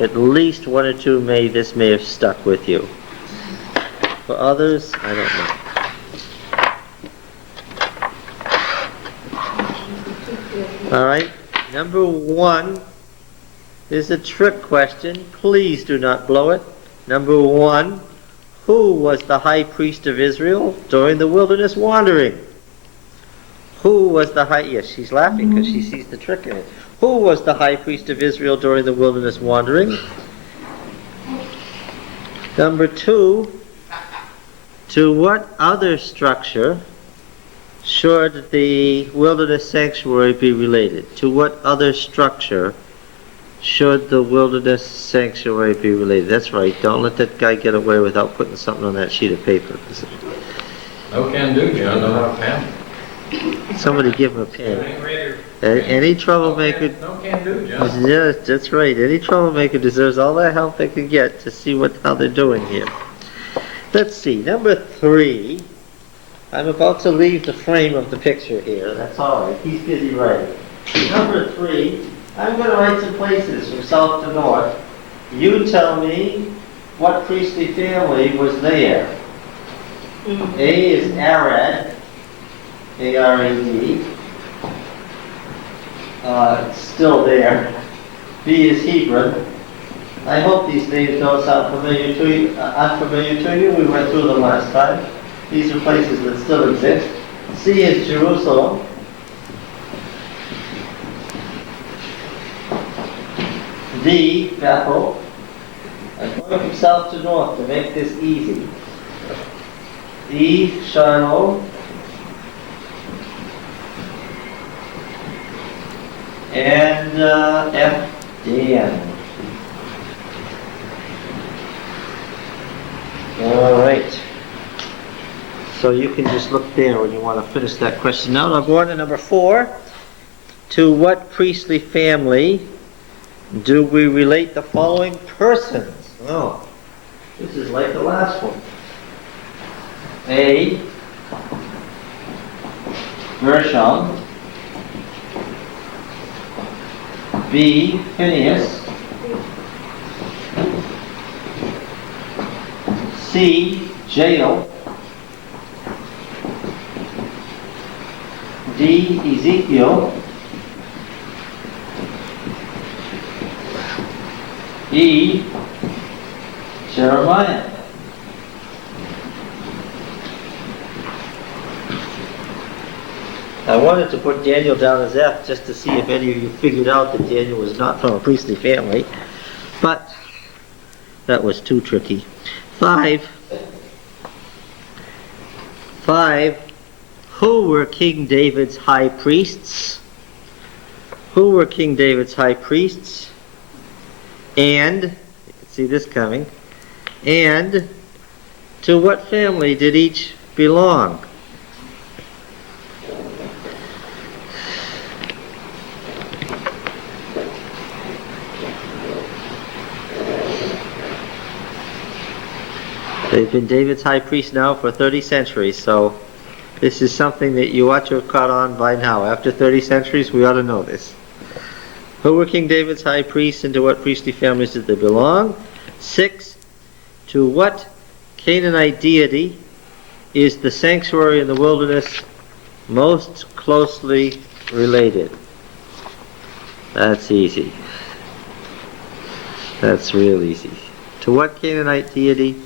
at least one or two this may have stuck with you. For others, I don't know. All right, number 1 is a trick question. Please do not blow it. Number 1, who was the high priest of Israel during the wilderness wandering? Who was the high... Yes, she's laughing because she sees the trick in it. Who was the high priest of Israel during the wilderness wandering? Number 2, to what other structure should the wilderness sanctuary be related? To what other structure should the wilderness sanctuary be related? That's right. Don't let that guy get away without putting something on that sheet of paper. No can do, John. Don't have a pen. Somebody give him a pen. Any troublemaker... No can do, John. Yes, that's right. Any troublemaker deserves all the help they can get to see how they're doing here. Let's see. Number 3. I'm about to leave the frame of the picture here. That's all right. He's busy writing. Number 3. I'm going to write some places from south to north. You tell me what priestly family was there. A is Arad. A-R-A-D. It's still there. B is Hebron. I hope these names don't sound familiar to you, unfamiliar to you. We went through them last time. These are places that still exist. C is Jerusalem. D, Bethel. I'm going from south to north to make this easy. E, Shiloh. And F, Dan. All right. So you can just look there when you want to finish that question out. I'll go on to number 4. To what priestly family do we relate the following persons? Oh, this is like the last one. A, Gershom. B, Phineas. C, Jael. D, Ezekiel. E, Jeremiah. I wanted to put Daniel down as F just to see if any of you figured out that Daniel was not from a priestly family, but that was too tricky. 5. Who were King David's high priests? Who were King David's high priests? And, you can see this coming, and to what family did each belong? They've been David's high priest now for 30 centuries, so this is something that you ought to have caught on by now. After 30 centuries, we ought to know this. Who were King David's high priests, and to what priestly families did they belong? 6. To what Canaanite deity is the sanctuary in the wilderness most closely related? That's easy. That's real easy. To what Canaanite deity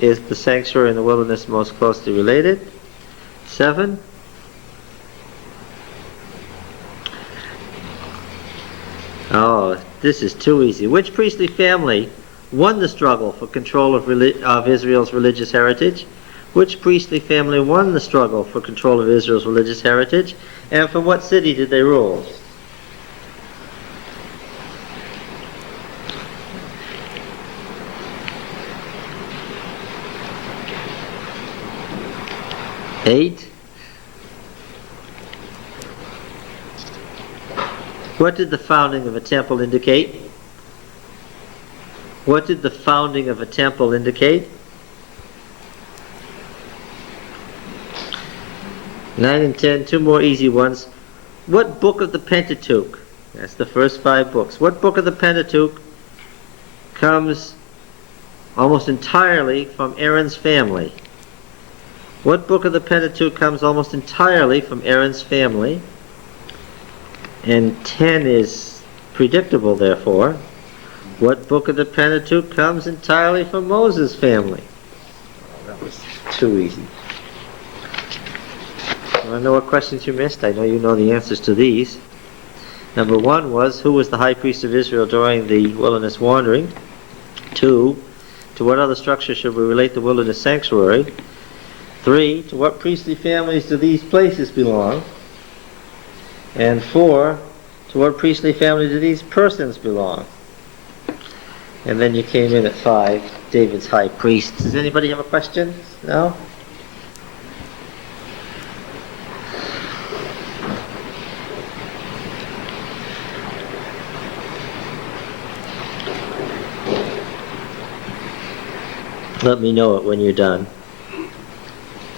is the sanctuary in the wilderness most closely related? 7. Oh, this is too easy. Which priestly family won the struggle for control of Israel's religious heritage? Which priestly family won the struggle for control of Israel's religious heritage? And from what city did they rule? Eight. What did the founding of a temple indicate? What did the founding of a temple indicate? 9 and 10, 2 more easy ones. What book of the Pentateuch? That's the first 5 books. What book of the Pentateuch comes almost entirely from Aaron's family? What book of the Pentateuch comes almost entirely from Aaron's family? And 10 is predictable, therefore. What book of the Pentateuch comes entirely from Moses' family? Oh, that was too easy. You want to know what questions you missed? I know you know the answers to these. Number 1 was, who was the high priest of Israel during the wilderness wandering? 2, to what other structure should we relate the wilderness sanctuary? 3, to what priestly families do these places belong? And 4, to what priestly family do these persons belong? And then you came in at 5, David's high priest. Does anybody have a question? No? Let me know it when you're done.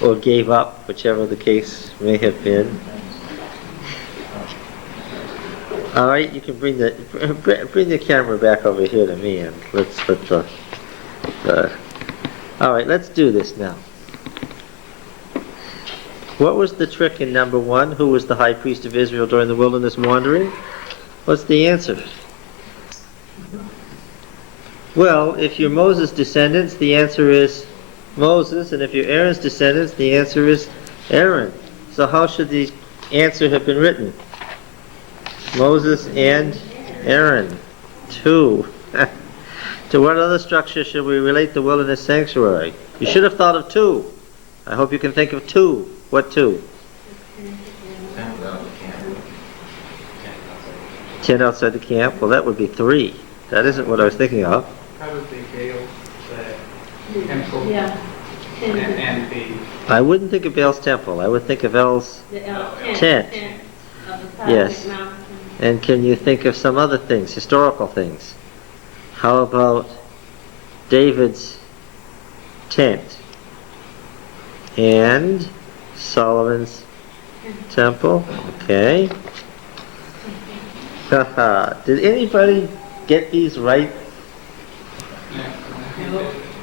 Or gave up, whichever the case may have been. All right, you can bring the camera back over here to me, and let's put the. All right, let's do this now. What was the trick in number 1? Who was the high priest of Israel during the wilderness wandering? What's the answer? Well, if you're Moses' descendants, the answer is Moses, and if you're Aaron's descendants, the answer is Aaron. So how should the answer have been written? Moses and Aaron. 2. To what other structure should we relate the wilderness sanctuary? You should have thought of 2. I hope you can think of 2. What 2? 10 outside the camp? Well, that would be 3. That isn't what I was thinking of. Probably Baal's temple. Yeah. And the I wouldn't think of Baal's temple. I would think of El's tent. Yes. And can you think of some other things, historical things? How about David's tent and Solomon's temple? Okay. Haha. Did anybody get these right?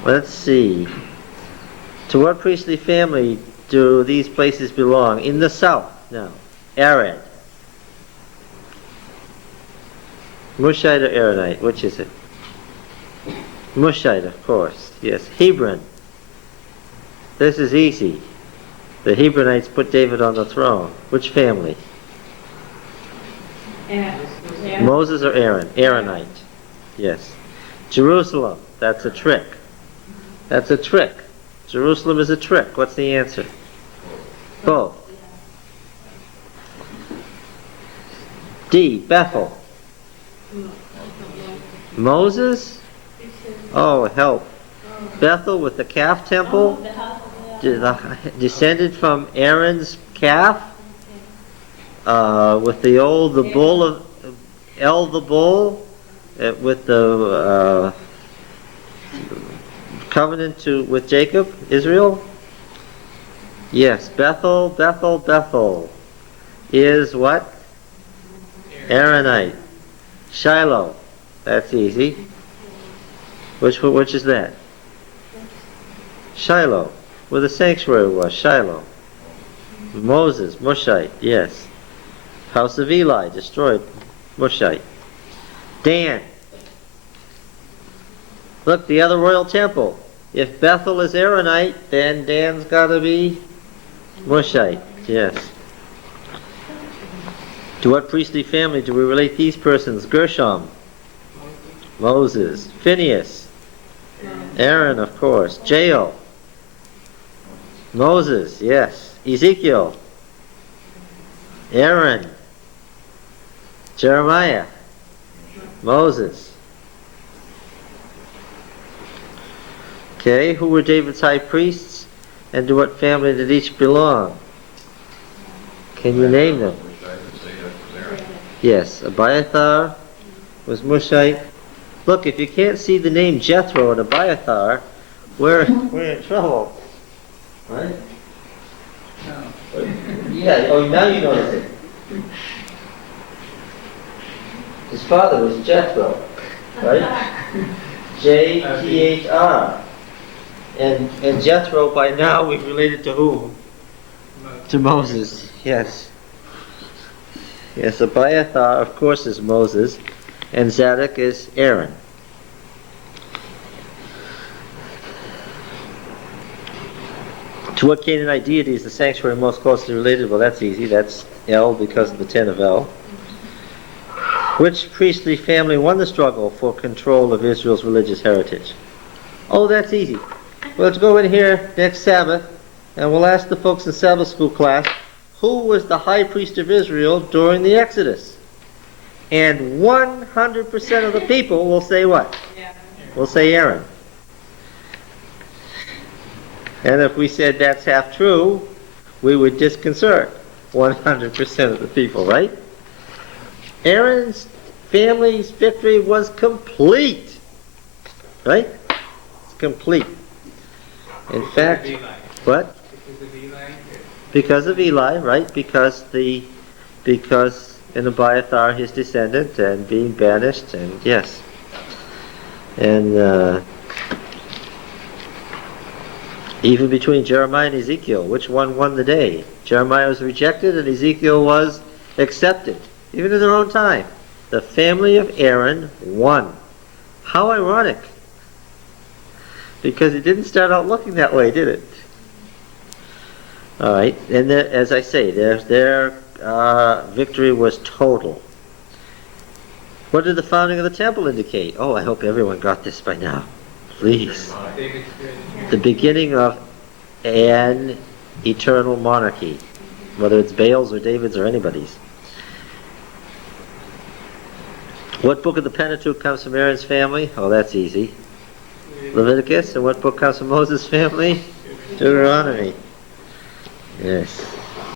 Let's see. To what priestly family do these places belong? In the south, no. Arad. Mushite or Aaronite? Which is it? Mushite, of course. Yes. Hebron. This is easy. The Hebronites put David on the throne. Which family? Moses or Aaron? Aaronite. Yes. Jerusalem. That's a trick. That's a trick. Jerusalem is a trick. What's the answer? Both. D. Bethel. Moses? Oh, help. Bethel with the calf temple? Descended from Aaron's calf? With the bull of El the bull? With the covenant with Jacob, Israel? Yes, Bethel is what? Aaronite. Shiloh, that's easy. Which is that? Shiloh, where the sanctuary was, Shiloh. Moses, Mushite, yes. House of Eli, destroyed, Mushite. Dan. Look, the other royal temple. If Bethel is Aaronite, then Dan's got to be Mushite, yes. To what priestly family do we relate these persons? Gershom, Moses, Phineas, Aaron, of course, Jael, Moses, yes, Ezekiel, Aaron, Jeremiah, Moses. Okay, who were David's high priests, and to what family did each belong? Can you name them? Yes, Abiathar was Mushite. Look, if you can't see the name Jethro and Abiathar, we're in trouble. Right? Yeah, oh, now you notice it. His father was Jethro, right? J-T-H-R. And Jethro, by now, we've related to whom? To Moses, yes. Yes, Abiathar, of course, is Moses, and Zadok is Aaron. To what Canaanite deity is the sanctuary most closely related? Well, that's easy. That's El, because of the 10 of El. Which priestly family won the struggle for control of Israel's religious heritage? Oh, that's easy. Well, let's go in here next Sabbath, and we'll ask the folks in Sabbath school class, who was the high priest of Israel during the Exodus? And 100% of the people will say what? Will say Aaron. And if we said that's half true, we would disconcert 100% of the people, right? Aaron's family's victory was complete. Right? It's complete. In fact, what? Because of Eli. Because of Eli, right? Because in Abiathar, his descendant, and being banished, and yes. And even between Jeremiah and Ezekiel, which one won the day? Jeremiah was rejected and Ezekiel was accepted, even in their own time. The family of Aaron won. How ironic. Because it didn't start out looking that way, did it? All right, and as I say, their victory was total. What did the founding of the temple indicate? Oh, I hope everyone got this by now. Please. The beginning of an eternal monarchy, whether it's Baal's or David's or anybody's. What book of the Pentateuch comes from Aaron's family? Oh, that's easy. Leviticus. And what book comes from Moses' family? Deuteronomy. Yes.